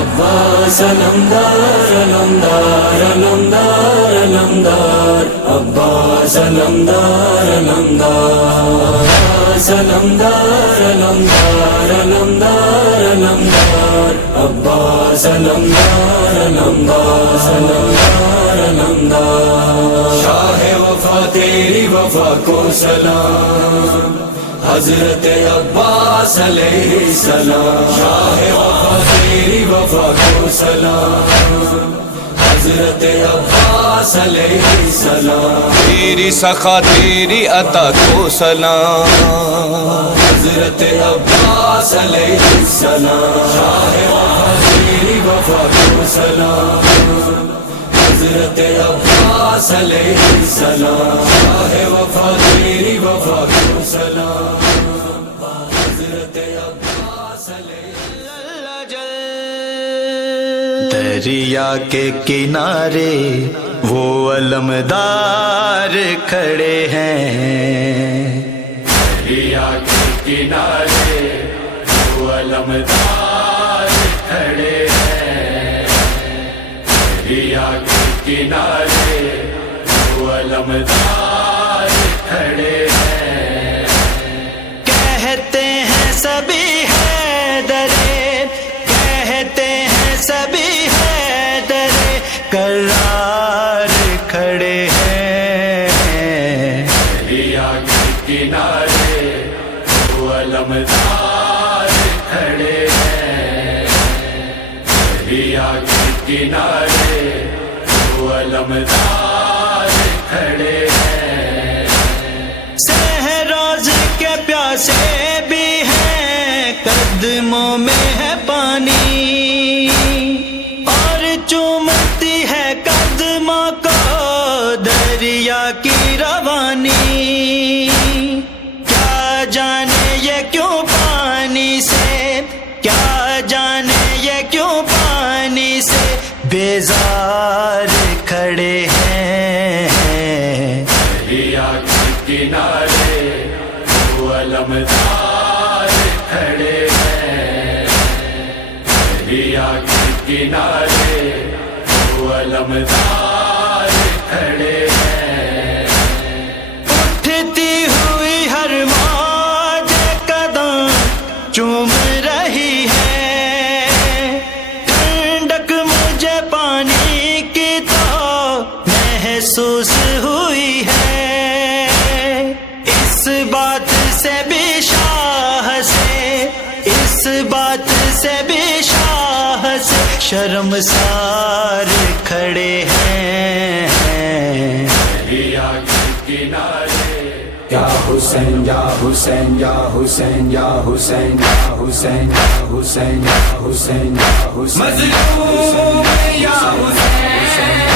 عباس علمدار علمدار علمدار علمدار عباس علمدار علمدار علمدار علمدار علمدار علمدار عباس علمدار علمدار علمدار علمدار شاہ وفا تیری وفا کو سلام حضرت عباس علیہ السلام شاہ وفا تیری وفا کو سلام حضرت عباس علیہ السلام تیری سخا تیری عطا کو سلام حضرت عباس علیہ السلام شاہ وفا تیری وفا کو سلام حضرت عباس علیہ السلام شاہ وفا تیری وفا کو سلام حضرت عباس علیہ دریا کے کنارے وہ علمدار کھڑے ہیں، دریا کے کنارے وہ علمدار کھڑے ہیں، دریا کے کنارے وہ علمدار کھڑے ہیں، کہتے ہیں سبھی حیدرے، کہتے ہیں سبھی حیدرے، کرار کھڑے ہیں، دریا کے کنارے وہ علمدار کھڑے ہیں، دریا کے کنارے وہ علمدار کھڑے ہیں، صحراز کے پیاسے بھی ہیں، قدموں میں ہے پانی اور چومتی ہے قدموں کو دریا کی روانی، کیا جانے یہ کیوں پانی سے، کیا جانے یہ کیوں پانی سے بیزار کھڑے ہیں، دریا کے کنارے وہ علمدار کھڑے ہیں، دریا کے کنارے وہ علمدار کھڑے ہیں، اٹھتی ہوئی ہر موج قدم چوم رہی ہے، ٹھنڈک مجھے پانی کی تو محسوس ہوئی ہے، اس بات سے بھی شاہ سے، اس بات سے بھی شاہ سے شرمسار کھڑے ہیں، دریا کے کنارے یا حسین یا حسین یا حسین یا حسین یا حسین یا حسین یا حسین یا حسین مظلوم یا حسین